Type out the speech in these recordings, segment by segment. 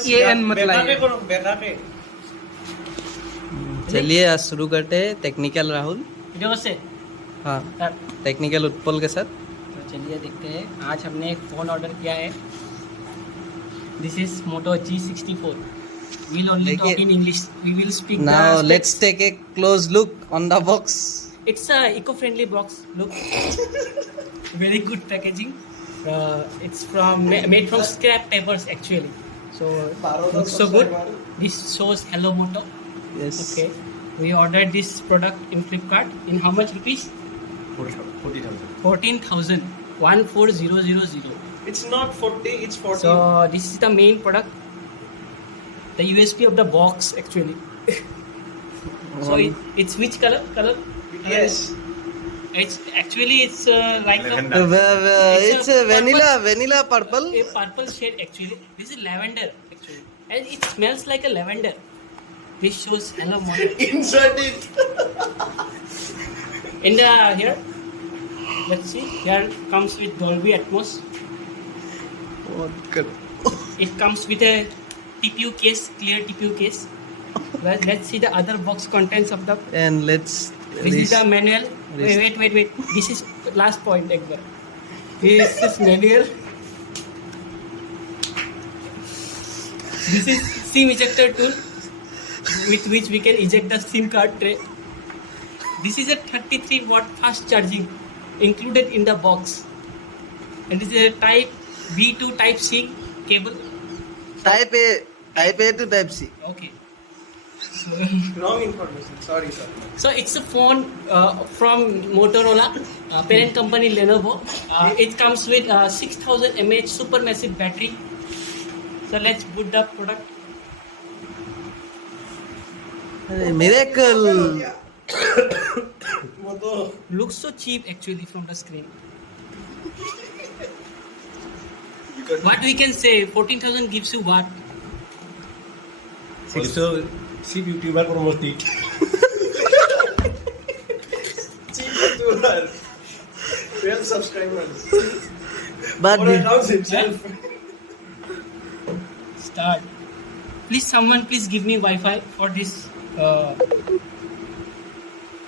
ये एन मत लाइए। चलिए आज शुरू करते हैं टेक्निकल राहुल। वीडियो से हाँ, टेक्निकल उत्पल के साथ। तो चलिए देखते हैं। आज हमने एक फ़ोन ऑर्डर किया है। This is Moto G64। We'll only talk in English. We will speak Now the specs. let's take a close look on the box. It's a eco-friendly box. Look, very good packaging. It's made from scrap papers actually. So looks so good. This shows Hello Moto. Yes. Okay. We ordered this product in Flipkart. In how much rupees? 40,000. 14,000. 14000. It's not 40, it's 40. So this is the main product. The USP of the box actually. So it's which color? Yes. It's actually like Lavender. It's a vanilla purple. a purple shade actually. This is lavender actually, and it smells like a lavender. This shows Hello Moto. Insert it. In the here, let's see. Here comes with Dolby Atmos. It comes with a TPU case, clear TPU case. Let's see the other box contents of the. And let's. This is the manual. Wait. This is last point, Ekbar. This is manual. This is SIM ejector tool, with which we can eject the SIM card tray. This is a 33-watt fast charging included in the box, and this is a Type B to Type C cable. Type A to Type C. Okay. Wrong information. Sorry. So it's a phone from Motorola, parent company Lenovo. It comes with 6000 mAh supermassive battery. So let's boot the product. Miracle. Looks so cheap actually from the screen. What we can say, 14,000 gives you what? Also, cheap YouTuber promoting. Cheap YouTuber. 12 subscribers. But Or announce himself. Start. Someone please give me Wi-Fi for this.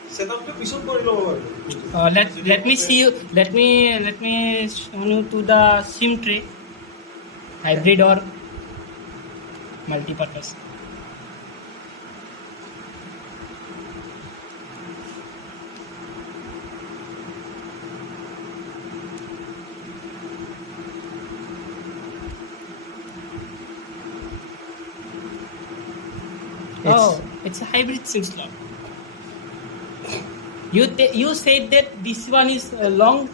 Setup to piece of corridor. Let me see you. Let me show you to the SIM tray, hybrid or multi-purpose. It's a hybrid SIM slot. You said that this one is long.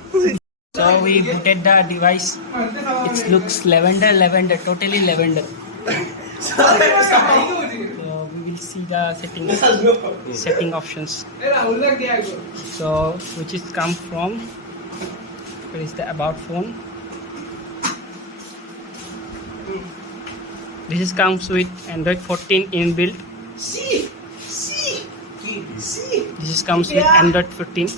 So we booted the device. It looks lavender, totally lavender. So we will see the setting options. So which is come from, where is the about phone? This is comes with Android 14 inbuilt. This is comes with Android 15.